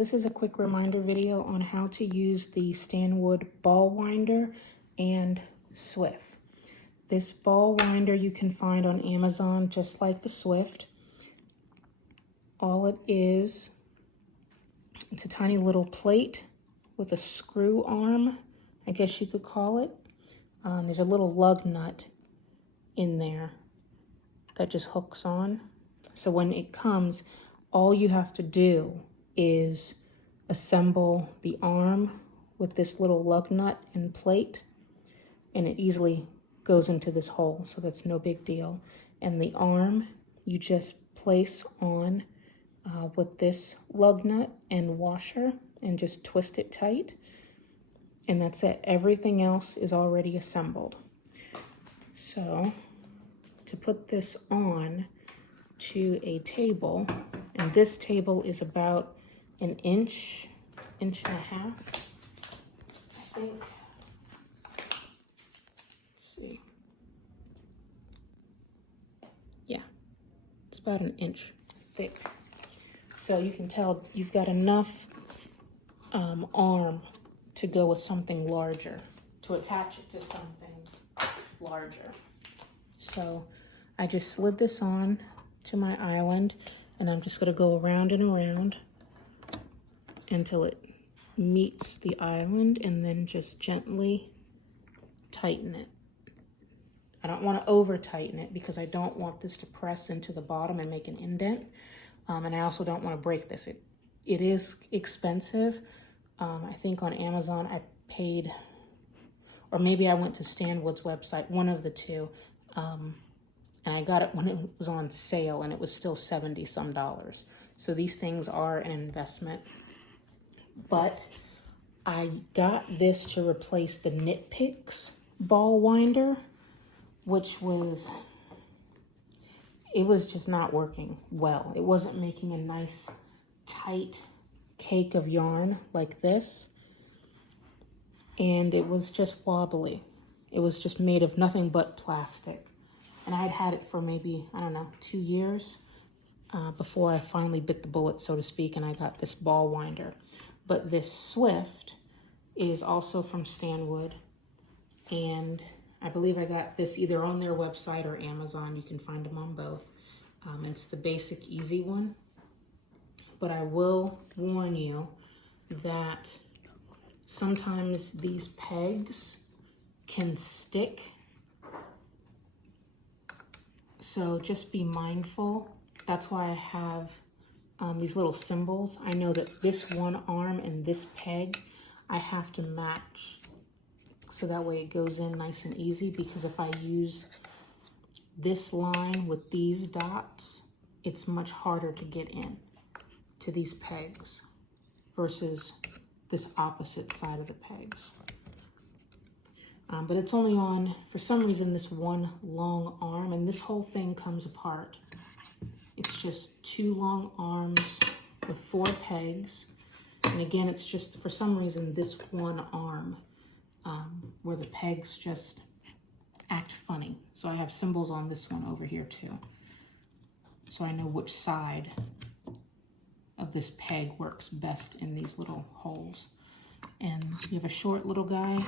this is a quick reminder video on how to use the Stanwood ball winder and Swift. This ball winder you can find on Amazon just like the Swift. All it is, it's a tiny little plate with a screw arm, I guess you could call it. There's a little lug nut in there that just hooks on. So when it comes, all you have to do is assemble the arm with this little lug nut and plate, and it easily goes into this hole, so that's no big deal. And the arm you just place on with this lug nut and washer and just twist it tight, and that's it. Everything else is already assembled. So to put this on to a table, and this table is about an inch and a half, I think. Let's see. Yeah, it's about an inch thick. So you can tell you've got enough arm to go with something larger, to attach it to something larger. So I just slid this on to my island, and I'm just going to go around and around until it meets the island, and then just gently tighten it. I don't want to over tighten it because I don't want this to press into the bottom and make an indent. And I also don't want to break this. It is expensive. I think on Amazon I paid, or maybe I went to Stanwood's website, one of the two. And I got it when it was on sale, and it was still $70 some. So these things are an investment. But I got this to replace the Knit Picks ball winder, which was, it was just not working well. It wasn't making a nice tight cake of yarn like this. And it was just wobbly. It was just made of nothing but plastic. And I'd had it for maybe, I don't know, 2 years before I finally bit the bullet, so to speak, and I got this ball winder. But this Swift is also from Stanwood, and I believe I got this either on their website or Amazon. You can find them on both. It's the basic easy one. But I will warn you that sometimes these pegs can stick. So just be mindful. That's why I have these little symbols. I know that this one arm and this peg, I have to match so that way it goes in nice and easy, because if I use this line with these dots, it's much harder to get in to these pegs versus this opposite side of the pegs. But it's only on, for some reason, this one long arm, and this whole thing comes apart. It's just 2 long arms with 4 pegs. And again, it's just, for some reason, this one arm where the pegs just act funny. So I have symbols on this one over here too. So I know which side of this peg works best in these little holes. And you have a short little guy,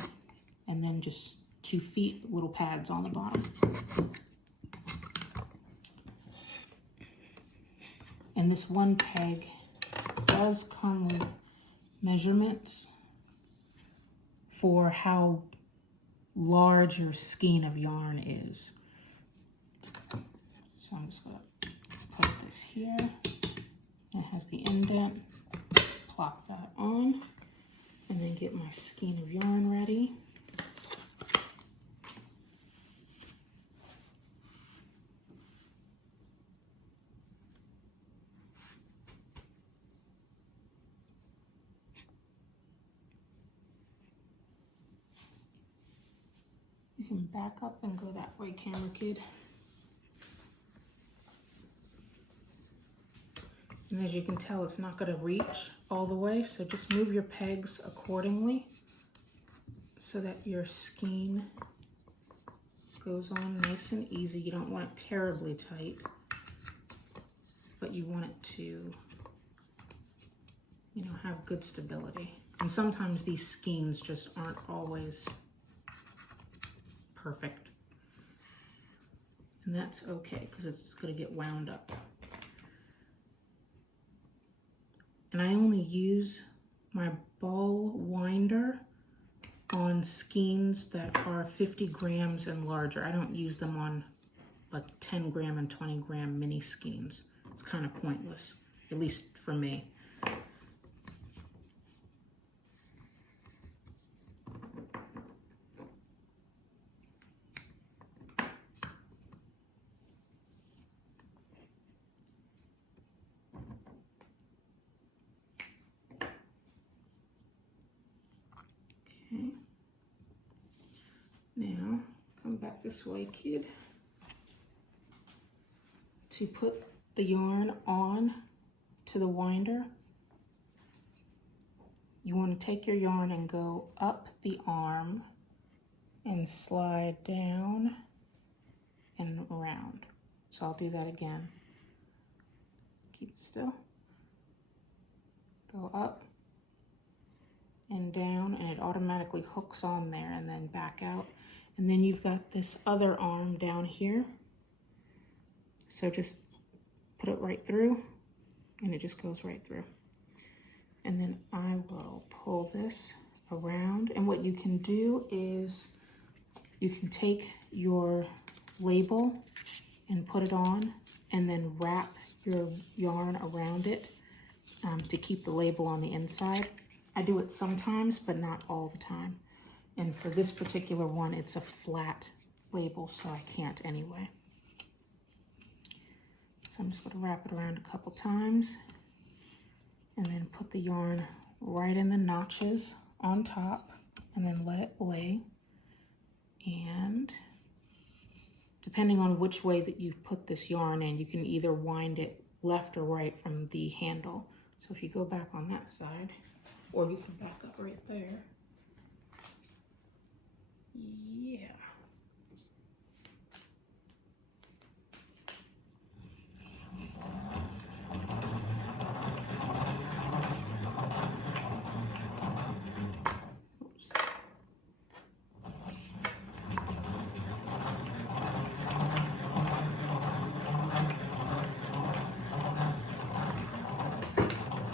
and then just 2 feet, little pads on the bottom. And this one peg does come with measurements for how large your skein of yarn is. So I'm just gonna put this here. It has the indent, plop that on, and then get my skein of yarn ready. You can back up and go that way, camera kid. And as you can tell, it's not going to reach all the way, so just move your pegs accordingly so that your skein goes on nice and easy. You don't want it terribly tight, but you want it to you know, have good stability. And sometimes these skeins just aren't always perfect. And that's okay, because it's going to get wound up. And I only use my ball winder on skeins that are 50 grams and larger. I don't use them on like 10 gram and 20 gram mini skeins. It's kind of pointless, at least for me. Okay. Now, come back this way, kid. To put the yarn on to the winder, you want to take your yarn and go up the arm and slide down and around. So I'll do that again. Keep it still. Go up and down, and it automatically hooks on there, and then back out. And then you've got this other arm down here. So just put it right through, and it just goes right through. And then I will pull this around, and what you can do is you can take your label and put it on, and then wrap your yarn around it to keep the label on the inside. I do it sometimes, but not all the time. And for this particular one, it's a flat label, so I can't anyway. So I'm just going to wrap it around a couple times and then put the yarn right in the notches on top and then let it lay. And depending on which way that you put this yarn in, you can either wind it left or right from the handle. So if you go back on that side, or you can back up right there. Yeah. Oops.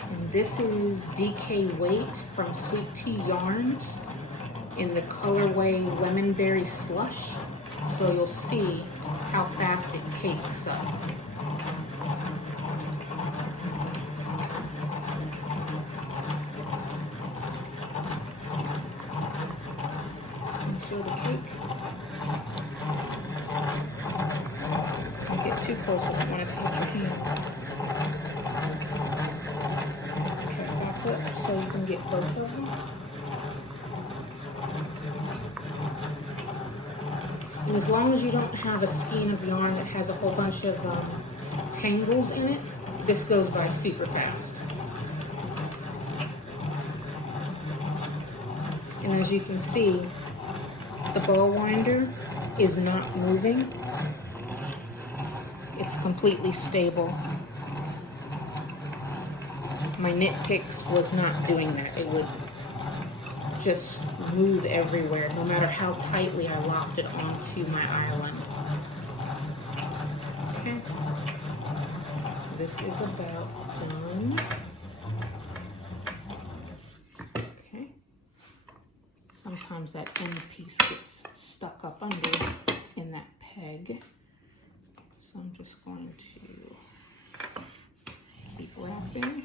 And this is DK Weight from Sweet Tea Yarns in the colorway Lemon Berry Slush. So you'll see how fast it cakes up. Show the cake. Don't get too close, I don't want to touch your hand. Okay, back up so you can get both of them. And as long as you don't have a skein of yarn that has a whole bunch of tangles in it, this goes by super fast. And as you can see, the ball winder is not moving. It's completely stable. My knit picks was not doing that. It would just move everywhere, no matter how tightly I locked it onto my island. Okay. This is about done. Okay. Sometimes that end piece gets stuck up under in that peg. So I'm just going to keep wrapping.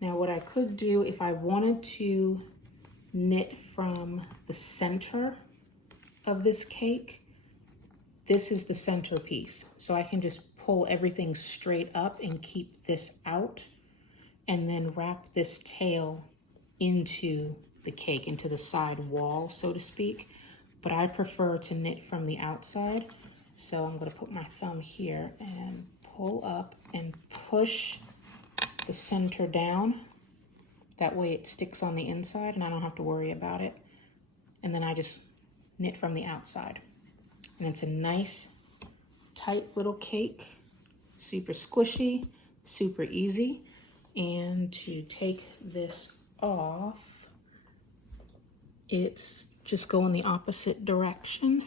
Now what I could do if I wanted to knit from the center of this cake, this is the center piece. So I can just pull everything straight up and keep this out and then wrap this tail into the cake, into the side wall, so to speak. But I prefer to knit from the outside. So I'm going to put my thumb here and pull up and push the center down. That way it sticks on the inside and I don't have to worry about it. And then I just knit from the outside. And it's a nice, tight little cake. Super squishy, super easy. And to take this off, it's just go in the opposite direction.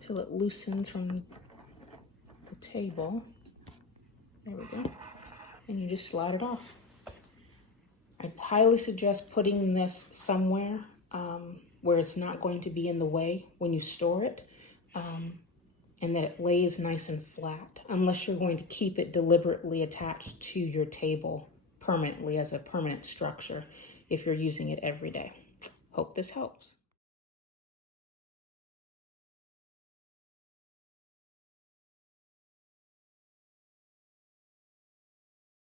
Till it loosens from the table. There we go. And you just slide it off. I highly suggest putting this somewhere where it's not going to be in the way when you store it, and that it lays nice and flat, unless you're going to keep it deliberately attached to your table permanently as a permanent structure if you're using it every day. Hope this helps.